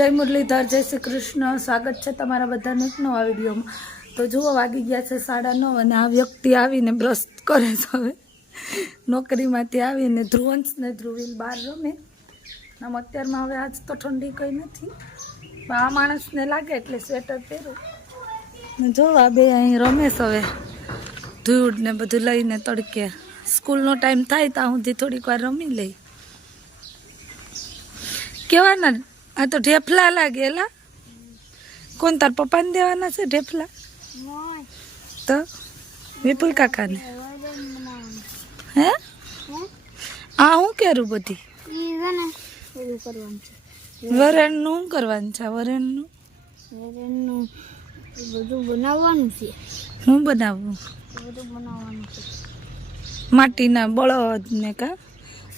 જય મુરલીધર, જય શ્રી કૃષ્ણ. સ્વાગત છે તમારા બધાને એક નવા વિડીયોમાં. તો જુઓ, વાગી ગયા છે સાડા નવ અને આ વ્યક્તિ આવીને બ્રશ કરે છે હવે. નોકરીમાંથી આવીને ધ્રુવંશ ને બહાર રમે. આમ અત્યારમાં હવે આજ તો ઠંડી કંઈ નથી. પણ આ માણસને લાગે એટલે સ્વેટર પહેરું. ને જો, આ બે અહીં રમેશ હવે. ધૂળ ને બધું લઈને તડકે. સ્કૂલનો ટાઈમ થાય ત્યાં સુધી થોડીક વાર રમી લઈ. કેવાના આ તો ઢેફલા લાગેલા કોણ તાર પપ્પાને દેવાના છે ઢેફલા? તો? વિપુલ કાકાને. હે? આ હું કેરું બધી? વરણનું શું કરવાનું છે? વરણનું? વરણનું બધું બનાવવાનું છે. હું બનાવું? બધું બનાવવાનું છે. માટીના બળદ ને કા?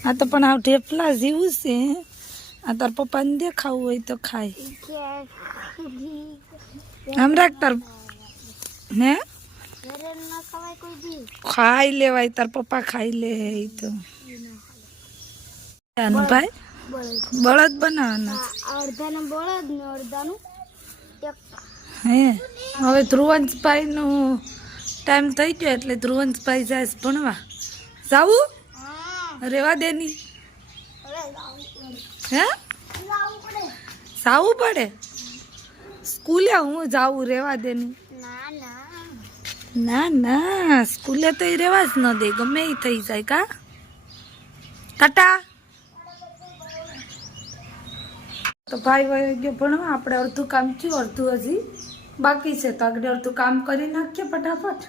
આ તો પણ આ ઢેફલા જેવું છે આ તાર પપ્પાને દેખાવું હોય તો ખાય. આમ રાખ તાર ના? ખાઈ લેવાય તાર પપ્પા ખાઈ લે એ તો. ભાઈ? બળદ બળદ બનાવવાના અડધાનું બળદ ને અડધાનું હે હવે ધ્રુવંશભાઈનું ટાઈમ થઈ ગયો એટલે ધ્રુવંશભાઈ જાય ભણવા. જાવું? રેવા દેની. હે? જાવું પડે? સ્કૂલે હું જાવું રેવા દે ના? ના સ્કૂલે તો એ રેવા જ ન દે, ગમે એ થઈ જાય, કા? ટાટા તો ભાઈ વયો ગયો ભણવા, આપણે અડધું કામ થયું, અડધું હજી બાકી છે, તો આગળ અડધું કામ કરી નાખીએ ફટાફટ.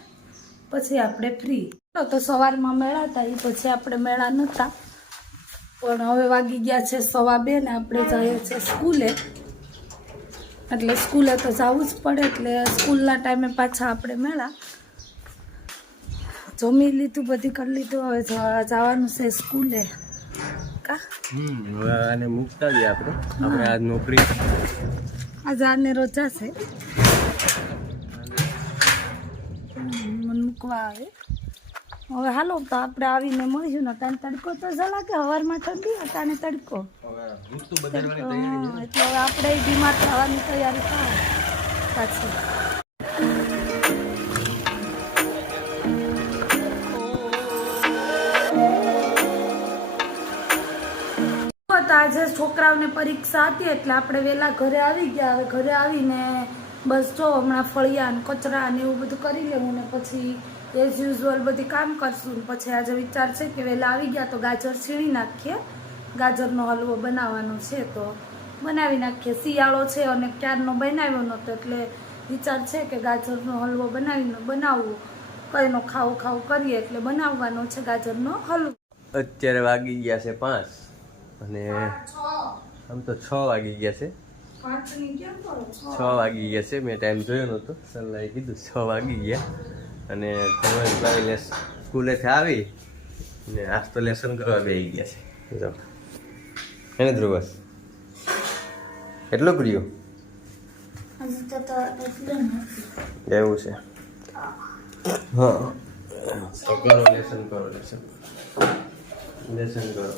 પછી આપણે ફ્રી તો સવારમાં મેળા હતા એ પછી આપણે મેળા નહોતા પણ હવે વાગી ગયા છે સવા બે ને આપણે જઈએ છીએ સ્કૂલે. એટલે સ્કૂલે તો જવું જ પડે એટલે સ્કૂલના ટાઈમે પાછા આપણે મેળા. જમી લીધું બધી કરી લીધું હવે જવાનું છે સ્કૂલે. કા? હવે આને મૂકતા જઈએ આપણે. આપણે આજ નોકરી. આજે આને રજા છે. મૂકવા આવે. હવે હાલો તો આપણે આવીને મળીશું. ને તડકો તો જલા કે હવારમાં ઠંડી? અટાણે તડકો. એટલે હવે આપણે બીમાર થવાની તૈયારી થાય. પાછી. આજે છોકરાઓને પરીક્ષા હતી એટલે આપણે વહેલા ઘરે આવી ગયા. હવે ઘરે આવીને બસ જો હમણાં ફળિયા ને કચરા ને એવું બધું કરી લેવું ને પછી એઝ યુઝ્યુઅલ બધી કામ કરશું. પછી આજે વિચાર છે કે વહેલા આવી ગયા તો ગાજર છીણી નાખીએ. ગાજરનો હલવો બનાવવાનો છે તો બનાવી નાખીએ. શિયાળો છે અને ક્યારનો બનાવ્યો નહોતો એટલે વિચાર છે કે ગાજરનો હલવો બનાવીને બનાવવું કઈનો ખાવું ખાવું કરીએ એટલે બનાવવાનો છે ગાજરનો હલવો. અત્યારે વાગી ગયા છે પાંચ અને આમ તો છ વાગી ગયા છે. છ વાગી ગયા છે. મેં ટાઈમ જોયો નહોતો. સલાહે કીધું છ વાગી ગયા. અને ધ્રુવનભાઈ લેસ સ્કૂલેથી આવી ને આજ તો લેસન કરવા બેસી ગયા છે. જો. એને ધ્રુવસ કેટલું કર્યો? હજી તો તો એટલું નથી. એવું છે. હા. તો કરો લેસન કરો લેસન. લેસન કરો.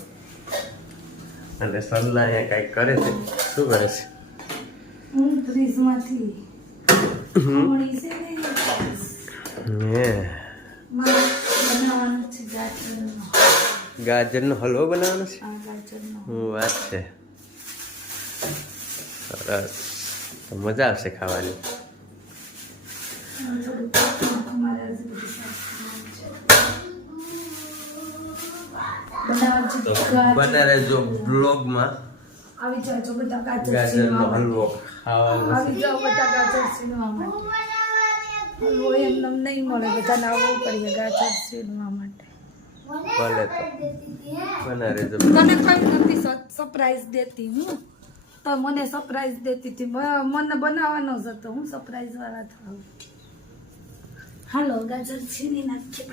અને સલ્લા અહીંયા કાંઈક કરે છે? શું કરે છે? હું ફ્રીજમાંથી મળી છે ને હે મારે બનાવવાનું છે ગાજરનો ગાજરનો હલવો બનાવવાનો છે? હું વાત છે. સરસ. તો મજા આવશે ખાવાની. થોડું કામ મારે આજે બધી સાફ કરવાનું છે. બનાવવાનું છે તો ગાજર. બને બ્લોગમાં આવી જાજો બધા ગાજર ગાજરનો હલવો ખાવાનો આવી જાઓ બધા ગાજર માટે. હલવો એમને નહીં મળે બધાને આવવું પડે ગાજર છીણવા માટે. ભલે તો. તને કઈ નથી સરપ્રાઈઝ દેતી હું. તો મને સરપ્રાઈઝ દેતી હતી. મને બનાવવાનો જ હતો. હું સરપ્રાઈઝ વાળા થાવ હાલો ગાજર છીની નાખીએ.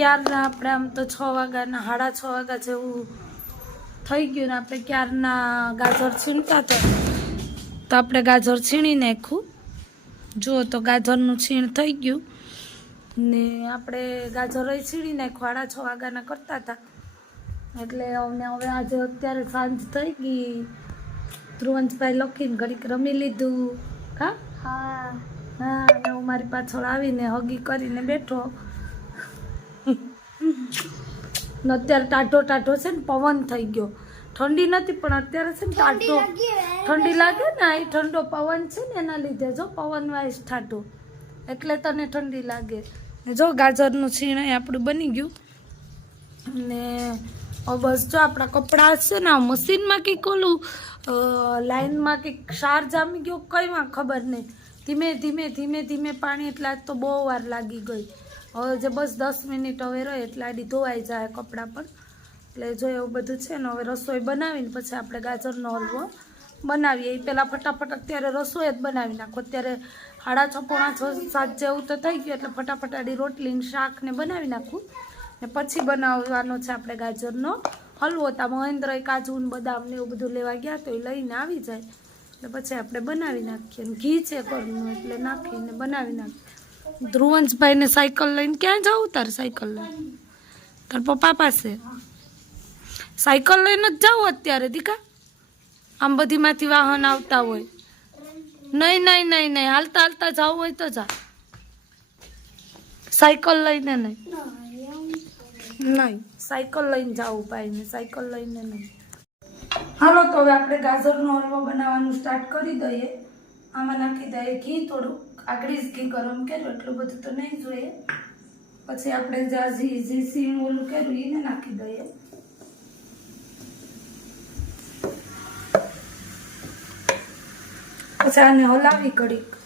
ક્યારના આપણે આમ તો છ વાગ્યાના સાડા છ વાગ્યા જેવું થઈ ગયું ને આપણે ક્યારના ગાજર છીણતા હતા તો આપણે ગાજર છીણી નાખ્યું. જુઓ તો ગાજરનું છીણ થઈ ગયું. ને આપણે ગાજર છીણી નાખ્યું સાડા છ વાગ્યાના કરતા હતા. એટલે અમને હવે આજે અત્યારે સાંજ થઈ ગઈ. ધ્રુવંશભાઈ લખીને ઘડીક રમી લીધું. હા? હા. હા હું મારી પાછળ આવીને હગી કરીને બેઠો. ને અત્યારે ટાઢો ટાઢો છે ને પવન થઈ ગયો. ઠંડી નથી પણ અત્યારે છે ને ટાઢો. ઠંડી લાગે ને આ ઠંડો પવન છે ને એના લીધે જો પવન વાઇસ ઠાઠો એટલે તને ઠંડી લાગે. ને જો ગાજરનું છીણ આપણું બની ગયું. ને બસ જો આપણા કપડાં છે ને મશીનમાં કંઈક ઓલું લાઈનમાં કંઈક ક્ષાર જામી ગયો કંઈમાં ખબર નહીં. ધીમે ધીમે ધીમે ધીમે પાણી એટલે આજ તો બહુ વાર લાગી ગઈ. હવે જે બસ દસ મિનિટ હવે રહે એટલે આડી ધોવાઈ જાય કપડાં પણ. એટલે જો એવું બધું છે ને, હવે રસોઈ બનાવીને પછી આપણે ગાજરનો હલવો બનાવીએ. એ પહેલાં ફટાફટ અત્યારે રસોઈ જ બનાવી નાખો. અત્યારે સાડા છ, પોણા છ, સાત જેવું તો થઈ ગયું, એટલે ફટાફટ આડી રોટલીને શાકને બનાવી નાખું. ને પછી બનાવવાનો છે આપણે ગાજરનો હલવો. તા મહેન્દ્ર કાજુ ને બદામ ને એવું બધું લેવા ગયા તો એ લઈને આવી જાય. એટલે પછી આપણે બનાવી નાખીએ. ઘી છે ઘરનું એટલે નાખીને બનાવી નાખીએ. ધ્રુવંશભાઈને સાયકલ લઈને ક્યાં જવું તારે સાયકલ લઈને. તાર પપ્પા પાસે. સાયકલ લઈને જ જાઉં અત્યારે, દીકા. આમ બધીમાંથી વાહન આવતા હોય. નહીં નહીં નહીં નહીં હાલતા હાલતા જવું હોય તો જા. સાયકલ લઈને નહીં નહીં સાયકલ લઈને જવું ભાઈને સાયકલ લઈને નહીં હાલો, તો હવે આપણે ગાજરનો હલવો બનાવવાનું સ્ટાર્ટ કરી દઈએ. આમાં નાખી દઈએ ઘી થોડું. જ ઘી ગરમ કર્યું, એટલું બધું તો નહીં જોઈએ. પછી આપણે જ્યાં જી ઝી સીમ ઓલું કર્યું એને નાખી દઈએ. પછી આને હલાવી કડીક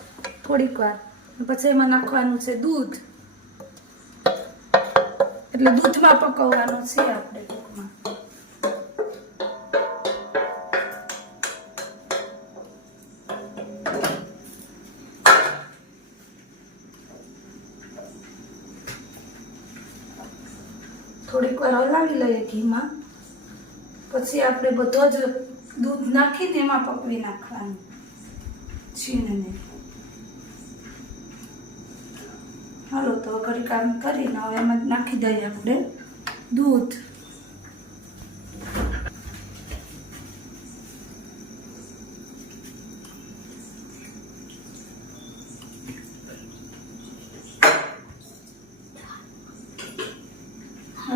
થોડીક વાર. પછી એમાં નાખવાનું છે દૂધ. એટલે દૂધમાં પકવવાનું છે આપણે. થોડીક વાર હલાવી લઈએ ઘીમાં. પછી આપણે બધો જ દૂધ નાખીને એમાં પકવી નાખવાનું છીણને. હાલો, તો ઘડી કામ કરીને હવે એમાં નાખી દઈએ આપણે દૂધ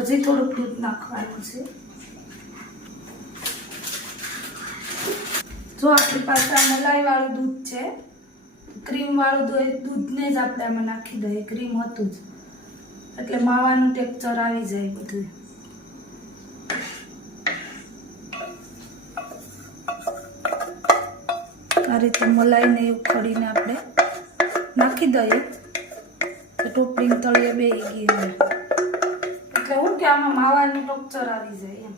હજી થોડુંક દૂધ નાખવાનું છે. જો આપણી પાસે મલાઈ વાળું દૂધ છે ક્રીમ વાળું દૂધ દૂધને જ આપણે આમાં નાખી દઈએ. ક્રીમ હતું જ. એટલે માવાનું ટેક્ચર આવી જાય બધું. આ રીતે મલાઈને એવું કરીને આપણે નાખી દઈએ. તો ટોપલી તળિયે બે ગઈ હોય એટલે હું કે આમાં માવાનું ટોકચર આવી જાય એમ.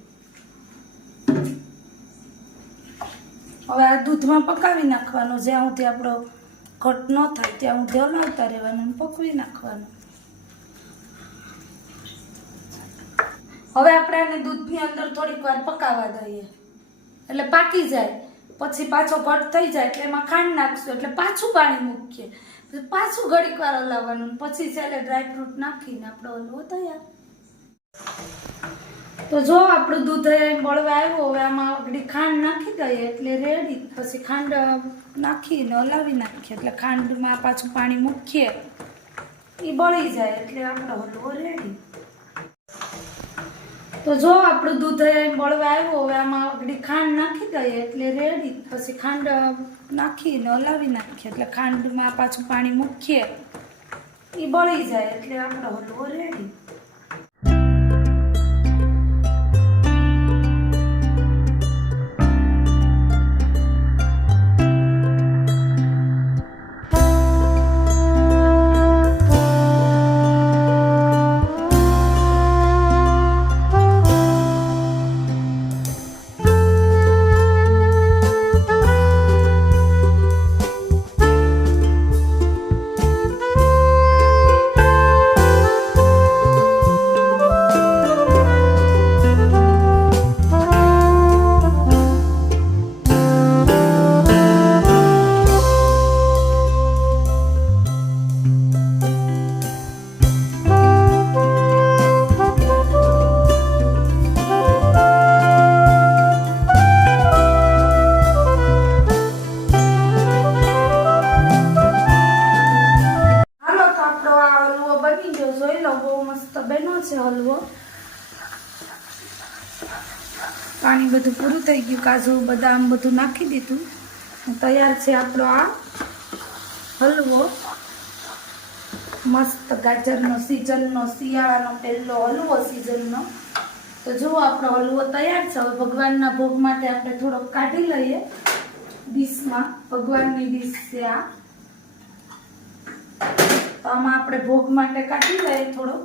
હવે આ દૂધમાં પકાવી નાખવાનું, જ્યાં સુધી આપણો ઘટ ન થાય, ત્યાં સુધી હલાવતા રહેવાનું પકવી નાખવાનું. હવે આપણે આને દૂધની અંદર થોડીક વાર પકાવવા દઈએ. એટલે પાકી જાય. પછી પાછો ઘટ થઈ જાય એટલે એમાં ખાંડ નાખશું. એટલે પાછું પાણી મૂકીએ. પાછું ઘડીક વાર હલાવવાનું પછી છેલ્લે ડ્રાયફ્રૂટ નાખીને આપણો હલવો તૈયાર. તો જો આપણું દૂધ મળવા આવ્યું, હવે આમાં આગળ ખાંડ નાખી દઈએ, એટલે રેડી પછી ખાંડ નાખીને હલાવી નાખીએ, એટલે ખાંડમાં પાછું પાણી મૂકીએ. એ બળી જાય, એટલે આપણો હલવો રેડી તો જો આપણું દૂધ મળવા આવ્યું, હવે આમાં આગળ ખાંડ નાખી દઈએ, એટલે રેડી પછી ખાંડ નાખીને હલાવી નાખીએ, એટલે ખાંડમાં પાછું પાણી મૂકીએ. એ બળી જાય, એટલે આપણો હલવો રેડી છે હલવો પાણી બધું પૂરું થઈ ગયું કાજુ બદામ બધું નાખી દીધું તૈયાર છે આપણો આ હલવો મસ્ત ગાજરનો સિઝનનો શિયાળાનો પહેલો હલવો સિઝનનો તો જુઓ આપણો હલવો તૈયાર છે હવે ભગવાનના ભોગ માટે આપણે થોડોક કાઢી લઈએ ડીશમાં ભગવાનની ડીશ છે આ આમાં આપણે ભોગ માટે કાઢી લઈએ થોડોક.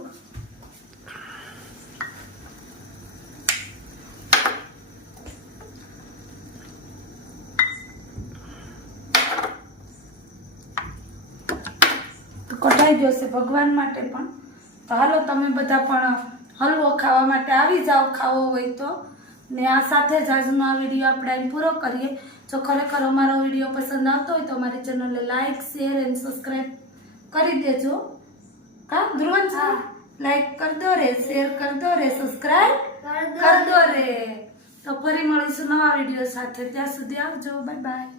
કઢાઈ ગયો ભગવાન માટે પણ. તો હાલો તમે બધા પણ હલવો ખાવા માટે આવી જાઓ, ખાવો હોય તો. ને આ સાથે જ આજનો આ વીડિયો આપણે અહીં પૂરો કરીએ. જો ખરેખર અમારો વીડિયો પસંદ આવતો હોય તો અમારી ચેનલને લાઇક શેર એન્ડ સબસ્ક્રાઈબ કરી દેજો. કા ધ્રુવન લાઈક કર દો રે શેર કર દો રે સબસ્ક્રાઈબ કર દો રે. તો ફરી મળીશું નવા વીડિયો સાથે. ત્યાં સુધી આવજો. બાય બાય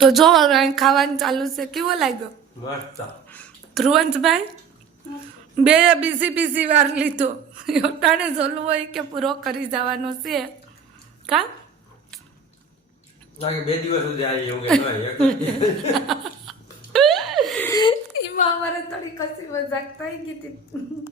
તો જો હવે ખાવાનું ચાલુ છે. કેવો લાગ્યો? મસ્ત. ધ્રુવંતભાઈ બે બીસી બીસી વાર લીધો. અટાણે જોલું હોય કે પૂરો કરી જવાનો છે. કા? બે દિવસ સુધી આવી એવું કે નહીં એમાં અમારે થોડી કસી મજાક થઈ ગઈ હતી